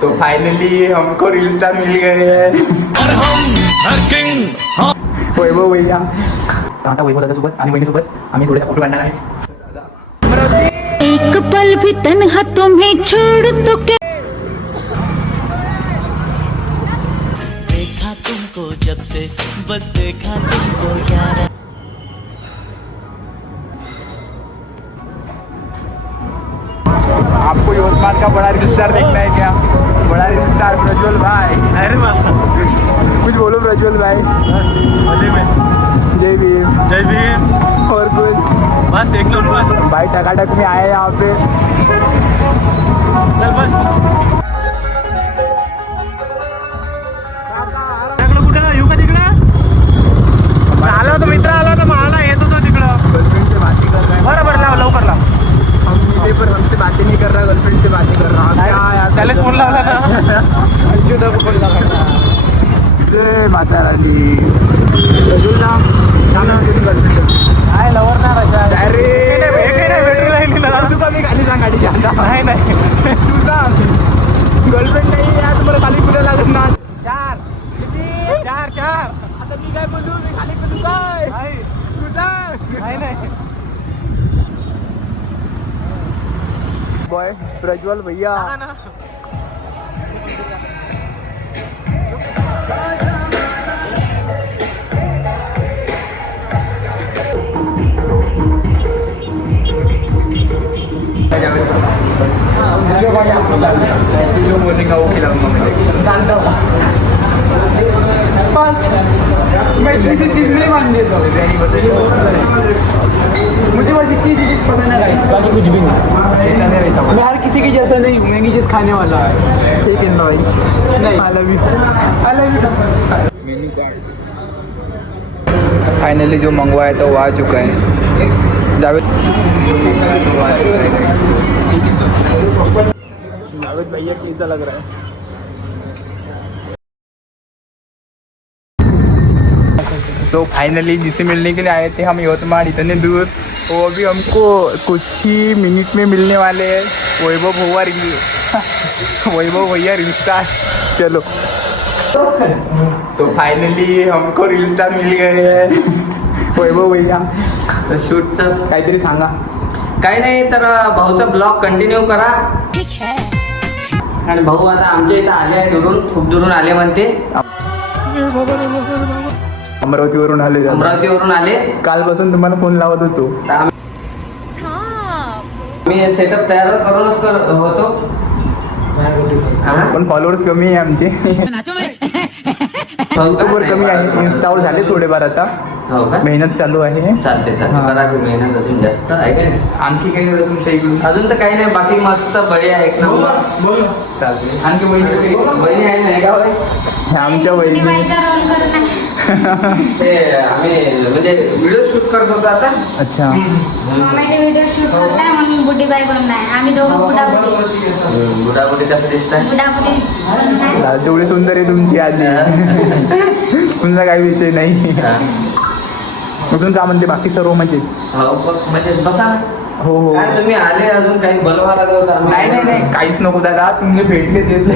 तो फाइनली हमको reel star mill गए हैं वैभव भैया. आता वैभव दादासोबत आणि वहिनीसोबत आम्ही थोडेसा फोटो काढणार आहे. एक पल भी तन्हा तुम्हें छोड़ तो क्या. देखा तुमको जब से बस देखा तुमको यार. आपको यवतमाळ का बड़ा रील स्टार देखना है क्या? बड़ा रील स्टार प्रज्वल भाई. अरे कुछ बोलो प्रज्वल भाई. जय भीम. जय भीम. और कुछ बस एक नंबर भाई. टकाटक में आए यहाँ पे. चल बस. कुठं येऊ का तिकडं? आला होता मित्र आला होता मला येत होता तिकडं. गर्लफ्रेंड से बातें कर रहा है. बरोबर लाव लवकर लाव. हम इधर पर हमसे बातें नहीं कर रहा गर्लफ्रेंड से बातें कर रहा. क्या यार त्याला फोन लावला ना. फोन लावला. जय माता रानी. रजुला सांगा तुम्ही गर्लफ्रेंड काय लवर ना राजा. अरे तू कमी खाली सांग गाडीच्या. नाही नाही तू सांग गर्लफ्रेंड नाही यार तुम्हाला खाली कुठे लागत ना. चार चार चार. आता मी काय बोलू मी खाली कुठू काय तू सांग. नाही नाही बॉय प्रज्वल भैया. मैं किसी चीज में नहीं मान देता हूँ. मुझे बस इतनी चीज पसंद है गाइस, बाकी कुछ भी नहीं. ऐसा नहीं रहता. मैं हर किसी की जैसा नहीं महंगी चीज खाने वाला. ठीक है भाई. नहीं I love you. Menu card finally जो मंगवाया था वो आ चुका है. जावेद भैया कैसा लग रहा है? तो फाइनली जिसे मिलने के लिए आए थे हम यवतमाल इतने दूर, वो अभी हमको कुछ ही मिनट में मिलने वाले हैं. वैभव भैया रील स्टार. चलो तो फाइनली हमको रील स्टार मिल गए हैं. वैभव भैया शूटचं काहीतरी सांगा. काही नाही तर भाऊचा ब्लॉग कंटिन्यू करा. आणि भाऊ आता आमच्या इथं आले आहे दुरून, खूप दुरून आले म्हणते. अमरावतीवरून आले. अमरावतीवरून आले. कालपासून तुम्हाला फोन लावत होतो. मी सेटअप तयार करूनच होतो. पण फॉलोअर्स कमी आहे आमचे. युट्यूबवर कमी आहे. इन्स्टावर झाले थोडेफार आता. हो का? मेहनत चालू आहे. चालते करायची मेहनत अजून जास्त आहे काय. आणखी काही झालं तुमच्या इकडून? अजून तर काही नाही, बाकी मस्त बढिया आहे एक नंबर. चालते. आणखी वहिनी आहे नाही का बाई? आमच्या वहिनी ते आम्ही म्हणजे व्हिडिओ शूट करत होतो आता. अच्छा. व्हिडिओ शूट करताय म्हणून बुड्डी बाई बनलाय. आम्ही दोघं बुडाबुडी कसं दिसतंय. जेवढी सुंदर आहे तुमची आजी. तुमचा काही विषय नाही. अजून का म्हणते बाकी सर्व म्हणजे? हो म्हणजे बसा. हो हो. काय तुम्ही आले अजून काही बोलवा लागलं होतं? नाही नाही काहीच नको दादा. तुम्ही भेटले तेच.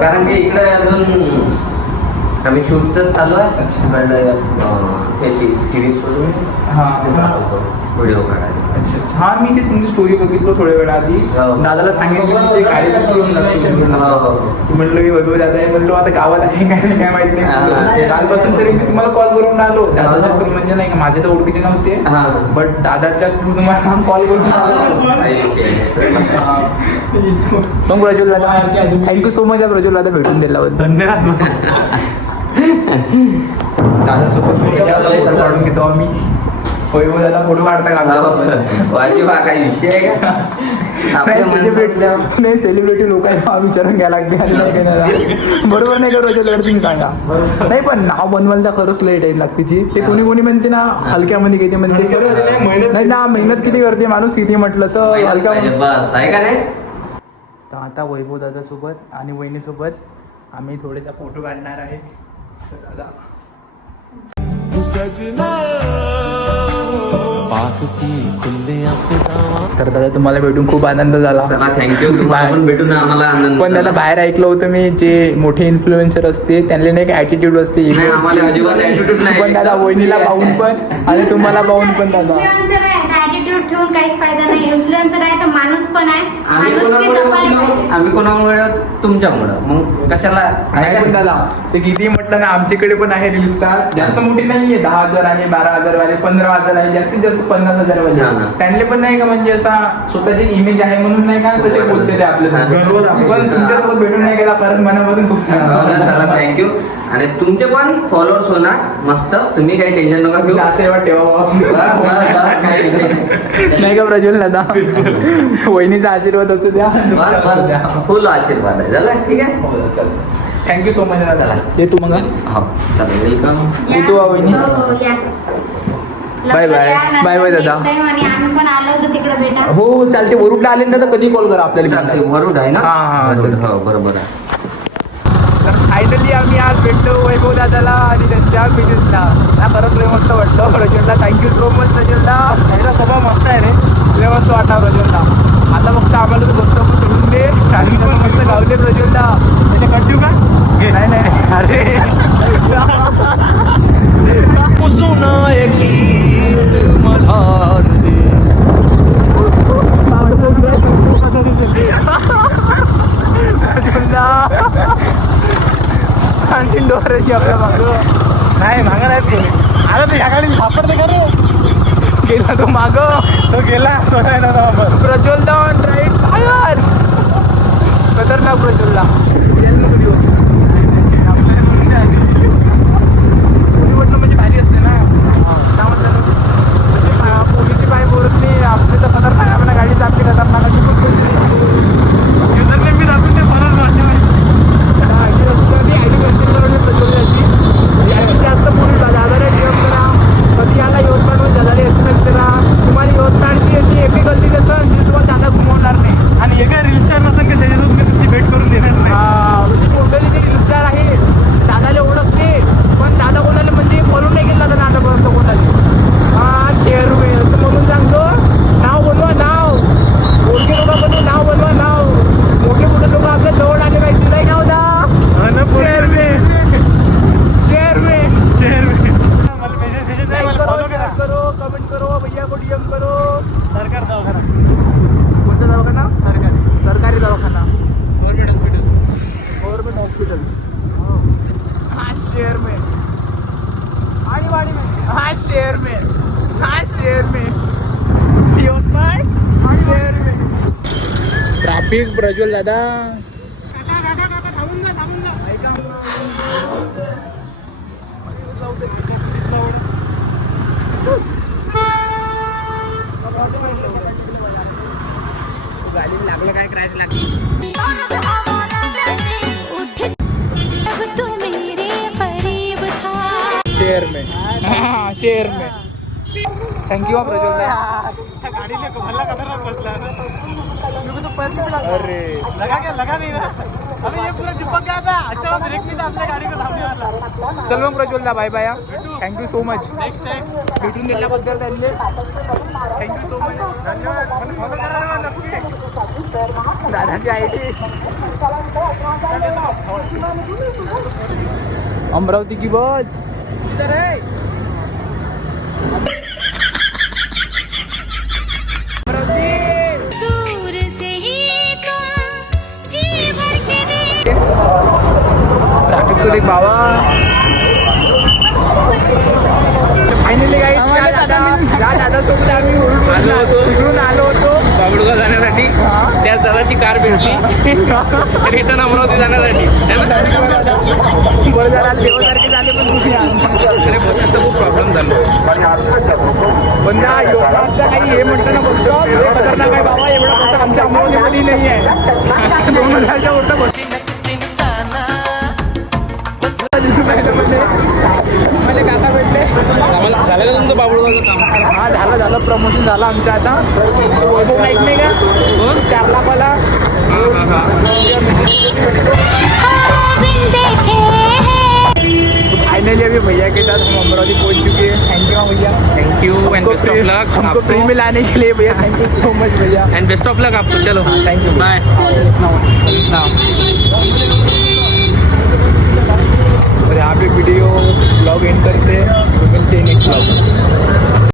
कारण की इकडे अजून आम्ही शूटच चालू आहे. टीव्ही सोडून व्हिडिओ काढायला. हा मी ते तुमची स्टोरी बघितलो थोड्या वेळा आधी. दादाला सांगितलं ते गाडी म्हटलं की वैभव दादा आहे. म्हणलो आता गावात आहे काय माहिती नाही. कालपासून तरी मी तुम्हाला कॉल करून आलो. दादाच्या थ्रू म्हणजे नाही का, माझे तर ओळखीचे नव्हते. बट दादाच्या थ्रू तुम्हाला कॉल करून मग प्रज्वल दादा थँक्यू सो मच. प्रज्वल दादा भेटून दिल्याबद्दल धन्यवाद. दादासोबत काढून घेतो आम्ही. वैभव दादा फोटो काढता का? काही विषय आहे का? सेलिब्रिटी लोक आहेत विचारून घ्यायला लागते. बरोबर नाही करू तुम्ही सांगा. नाही पण नाव बनवायला खरंच लई टाईम लागते. ते कोणी कोणी म्हणते ना हलक्यामध्ये घेते म्हणते. नाही ना, मेहनत किती करते माणूस किती म्हटलं तर हलक्यामध्ये बस आहे का नाही. तर आता वैभव दादासोबत आणि वहिनीसोबत आम्ही थोडेसा फोटो काढणार आहे. दादा पाक सी खुले फिजावा. तर दादा तुम्हाला भेटून खूप आनंद झाला. चला थँक्यू. तुम्हाला पण भेटून आम्हाला आनंद पण दादा बाहेर ऐकलं होतं मी, जे मोठे इन्फ्लुएन्सर असते त्यांना नाही का ऍटिट्यूड असते. नाही, आम्हाला अजिबात attitude नाही. पण दादा वहिनीला पाहून पण आणि तुम्हाला पाहून पण दादा इन्फ्लुएन्सर आहे ऍटिट्यूड ठेवून काहीच फायदा नाही. इन्फ्लुएन्सर आहे तर माणूस पण आहे. आम्ही माणुसकी जपायला कोणामुळे पाहिजे. आम्ही कोणामुळे तुमच्यामुळं मग कशाला नाही पण दादा ते किती म्हटलं ना, आमच्याकडे पण आहे रील स्टार. जास्त मोठी नाहीये, 10,000 आहे, 12,000 वाले, 15,000 आहे, जास्तीत जास्त 50,000 वाले. हा, हा. त्यांनी पण नाही का म्हणजे असा स्वतःची इमेज आहे म्हणून नाही का तसे बोलते ते आपल्या पण तुमच्यासोबत भेटून नाही गेला परत मनापासून खूप छान चला थँक्यू. आणि तुमचे पण फॉलोअर्स होणार मस्त. तुम्ही काही टेन्शन नका घेऊ. सेवा ठेवा काही विषय नाही. नाही का प्रज्वल दादा, वहिनीचा आशीर्वाद असू द्या, तुमचा असू द्या. फुल आशीर्वाद आहे. चला ठीक आहे. थँक्यू सो मच दादा. चला. येतो मग. हो चला वेलकम. या. येतो वहिनी. हो, हो, या. Bye लक्षात bye. द्या, नंतर Bye bye दादा. next time आणि आम्ही पण आलो होतो तिकडे भेटा. हो चालते. वरुडला आले ना तर कधी कॉल करा आपल्याला. चालते. वरुड आहे ना. हा, हा, वरुड. चला. हो बरोबर आहे. तर फायनली आम्ही आज भेटलो वैभव दादाला आणि त्यांच्या बिजनेसला. खरंच लय मस्त वाटलं प्रज्वलला. थँक्यू सो मच प्रज्वलला. त्याचा स्वभाव मस्त आहे रे, लय मस्त वाटला प्रज्वलला. आता फक्त आम्हाला तो बसतो सोडून दे आणि पण मस्त गावले प्रज्वलला. त्याच्या कंटिन्यू का नाही नाही अरे सुना एक गीत मधार दे. आणखी डोराची आपल्या मागं नाही मागं नाही कोणी. आता तर ह्या गाडी वापरते का रे. गेला तो मागं, तो गेला प्रज्वल डाऊन राईट फायर. खतरनाक प्रज्वलला म्हटलं म्हणजे भारी असते ना. पोलीसची पाय बोलत नाही आपली तर खतरनाक. आपल्या गाडीचं आपली खतरनाक अशी खूप मी दाखवून ते फरक जास्त पोलीस दादा नियम करा. कधी याला यवतमाळ दादारे असं करा. तुम्हाला यवतमाळची अशी एपी गल्ली देतं जी तुम्हाला दादा घुमवणार नाही. आणि एका रील स्टार नसेल का त्याच्यातून तुमची भेट करून देणार नाही. म्हणजे टोटली जे रील स्टार आहे दादाला ओळखते, पण दादा कोणाला म्हणजे बोलून नाही गेला तर आतापर्यंत कोणाला. हा शेअर असं म्हणून सांगतो. नाव बोलवा, नाव मोठे लोक बनवू, नाव बोलवा, नाव. मोठे मोठे लोक आपल्या जवळ आले पाहिजे. नाही नाव दा शेअर करो, कमेंट करो, भैया को डीएम करो. सरकार दवाखाना कोणता दवाखाना? सरकारी दवाखाना, गव्हर्नमेंट हॉस्पिटल. हा चेअरमॅन आणि वाडी हा chairman Yavatmal chairman. Traffic Prajwal दादा. गाडी लागलं काय क्रॅश लागलं. Chairman thank you Prajwal. गाडीने भरला खतरनाक बसला. अरे लगा नहीं ना. अभी ये पूरा चिपक गया था. अच्छा ब्रेक नहीं था अपने गाड़ी को सामने वाला. चल मग प्रज्वलला bye bye. Thank you so much. Next time भेटून गेल्याबद्दल त्यांनी थँक्यू सो मच. धन्यवाद. फॉलो करा नक्की दादाची आयडी. अमरावती की बस इधर है. ट्रॅफिक तो देख बाबा. फायनली काही दादा सोबत आम्ही इकडून आलो होतो बाबडुगा जाण्यासाठी. त्याच दादाची कार भेटली रिटर्न अमरावती जाण्यासाठी. बरं जरा देवासारखे झाले पण खूप प्रॉब्लेम झाला. पण ना योगाचा काही हे म्हटलं ना बस खतरनाक आहे बाबा. एवढा कसं आमच्या अमरावतीमध्ये नाही आहे. 2000च्या वरचा बस मला काका भेटले. झालं का तुमचं बाबुळगावचं काम? हा झालं प्रमोशन झालं आमचं. आता वैभव नाईक नाही का 4 लाखाला. फाइनली अभी भैया के साथ हम अमरावती पहुंच चुके हैं. थैंक यू भैया. Thank you. बेस्ट ऑफ लक हमको फ्री में लाने के लिए भैया थैंक यू सो मच भैया एंड बेस्ट ऑफ लक आपको चलो थैंक यू बाय और यहाँ पे वीडियो ब्लॉग एंड करते हैं तो मिलते हैं नेक्स्ट ब्लॉग